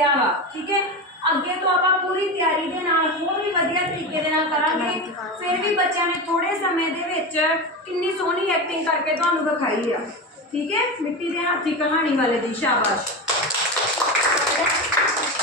ਦੱਸਿਆ ਵਾ ਠੀਕ ਹੈ? ਅੱਗੇ ਤੋਂ ਆਪਾਂ ਪੂਰੀ ਤਿਆਰੀ ਦੇ ਨਾਲ, ਹੋਰ ਵੀ ਵਧੀਆ ਤਰੀਕੇ ਦੇ ਨਾਲ ਕਰਾਂਗੇ। ਫਿਰ ਵੀ ਬੱਚਿਆਂ ਨੇ ਥੋੜੇ ਸਮੇਂ ਦੇ ਵਿੱਚ ਕਿੰਨੀ ਸੋਹਣੀ ਐਕਟਿੰਗ ਕਰਕੇ ਤੁਹਾਨੂੰ ਵਿਖਾਈ ਆ, ਠੀਕ ਹੈ? ਮਿੱਟੀ ਦੇ ਹਾਥੀ ਕਹਾਣੀ ਵਾਲੇ ਦੀ ਸ਼ਾਬਾਸ਼।